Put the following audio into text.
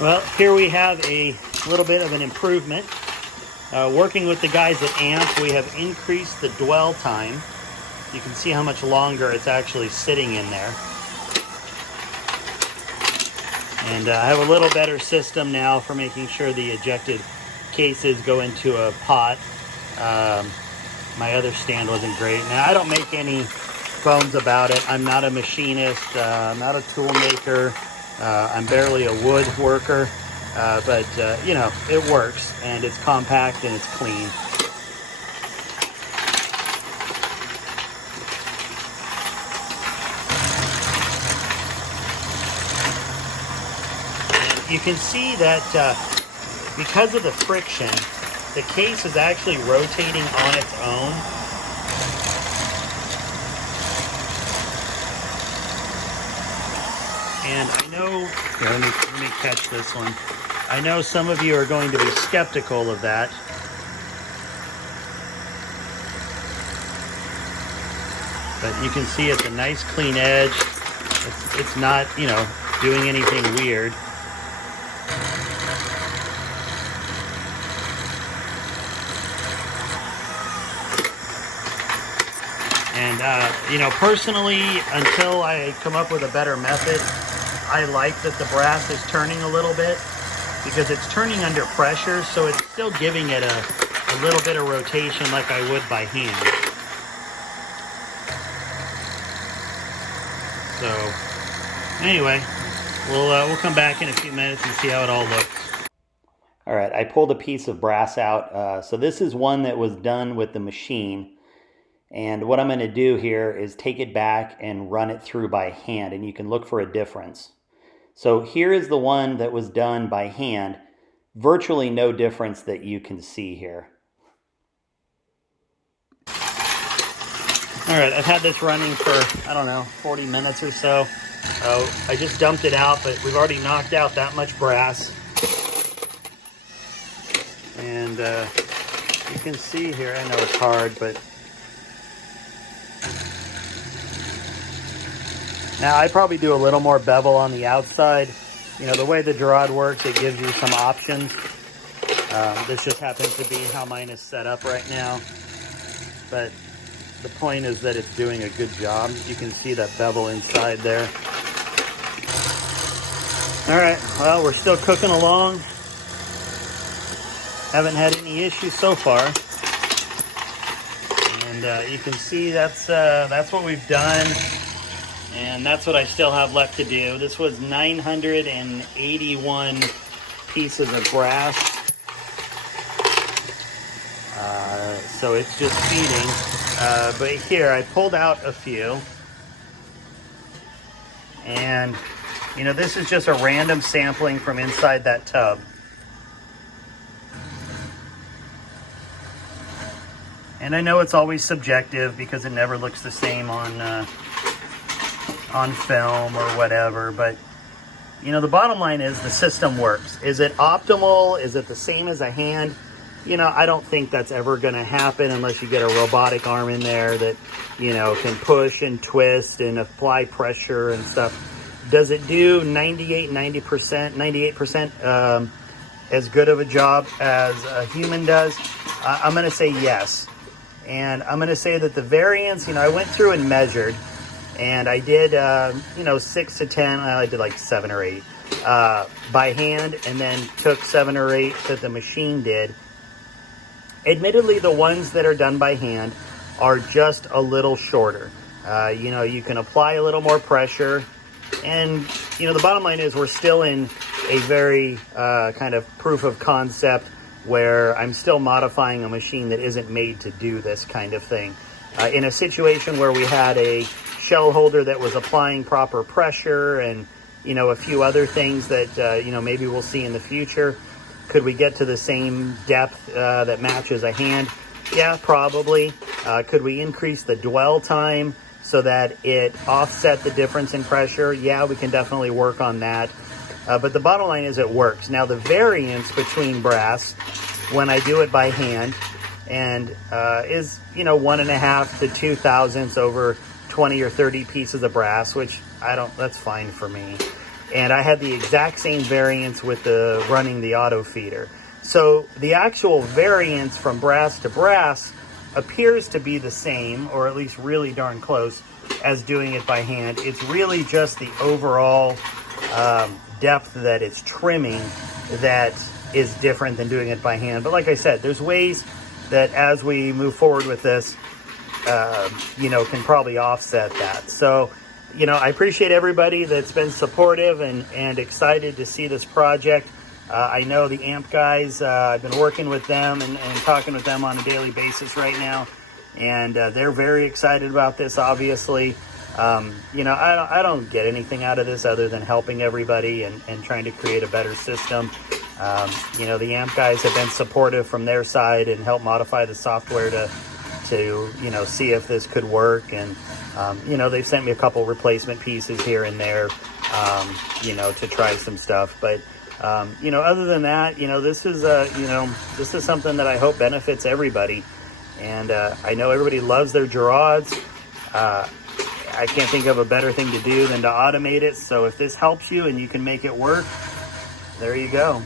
Well, here we have a little bit of an improvement. Working with the guys at AMP, we have increased the dwell time. You can see how much longer it's actually sitting in there. And I have a little better system now for making sure the ejected cases go into a pot. My other stand wasn't great. Now, I don't make any bones about it. I'm not a machinist, I'm not a tool maker. I'm barely a wood worker, but you know, it works, and it's compact and it's clean. And you can see that because of the friction, the case is actually rotating on its own. And I know, here, let me catch this one. I know some of you are going to be skeptical of that. But you can see it's a nice clean edge. It's not, you know, doing anything weird. And, you know, personally, until I come up with a better method, I like that the brass is turning a little bit because it's turning under pressure, so it's still giving it a little bit of rotation like I would by hand. So anyway, we'll come back in a few minutes and see how it all looks. All right, I pulled a piece of brass out. So this is one that was done with the machine. And what I'm going to do here is take it back and run it through by hand, and you can look for a difference. So here is the one that was done by hand. Virtually no difference that you can see here. All right, I've had this running for, I don't know, 40 minutes or so. I just dumped it out, but we've already knocked out that much brass. And you can see here, I know it's hard, but now, I probably do a little more bevel on the outside. You know, the way the Giraud works, it gives you some options. This just happens to be how mine is set up right now. But the point is that it's doing a good job. You can see that bevel inside there. All right, well, we're still cooking along. Haven't had any issues so far. And you can see that's what we've done. And that's what I still have left to do. This was 981 pieces of brass. So it's just feeding. But here, I pulled out a few. And, you know, this is just a random sampling from inside that tub. And I know it's always subjective because it never looks the same on film or whatever, but you know, the bottom line is the system works. Is it optimal? Is it the same as a hand? You know, I don't think that's ever going to happen unless you get a robotic arm in there that, you know, can push and twist and apply pressure and stuff. Does it do 98% as good of a job as a human does? I'm going to say yes. And I'm going to say that the variance, you know, I went through and measured. And I did, you know, 6 to 10, I did like 7 or 8 by hand, and then took 7 or 8 that the machine did. Admittedly, the ones that are done by hand are just a little shorter. You know, you can apply a little more pressure. And, you know, the bottom line is we're still in a very kind of proof of concept where I'm still modifying a machine that isn't made to do this kind of thing. In a situation where we had a shell holder that was applying proper pressure and, you know, a few other things that, you know, maybe we'll see in the future. Could we get to the same depth that matches a hand? Yeah, probably. Could we increase the dwell time so that it offset the difference in pressure? Yeah, we can definitely work on that. But the bottom line is it works. Now, the variance between brass when I do it by hand and is, you know, 1.5 to 2 thousandths over 20 or 30 pieces of brass, which that's fine for me. and I had the exact same variance with the running the auto feeder. So the actual variance from brass to brass appears to be the same, or at least really darn close, as doing it by hand. It's really just the overall depth that it's trimming that is different than doing it by hand. But like I said, there's ways that as we move forward with this, can probably offset that. So, I appreciate everybody that's been supportive and excited to see this project. I know the AMP guys, I've been working with them and talking with them on a daily basis right now. And they're very excited about this, obviously. I don't get anything out of this other than helping everybody and trying to create a better system. The AMP guys have been supportive from their side and helped modify the software to see if this could work. And, they've sent me a couple replacement pieces here and there, to try some stuff. But, other than that, this is something that I hope benefits everybody. And I know everybody loves their Girauds. I can't think of a better thing to do than to automate it. So if this helps you and you can make it work, there you go.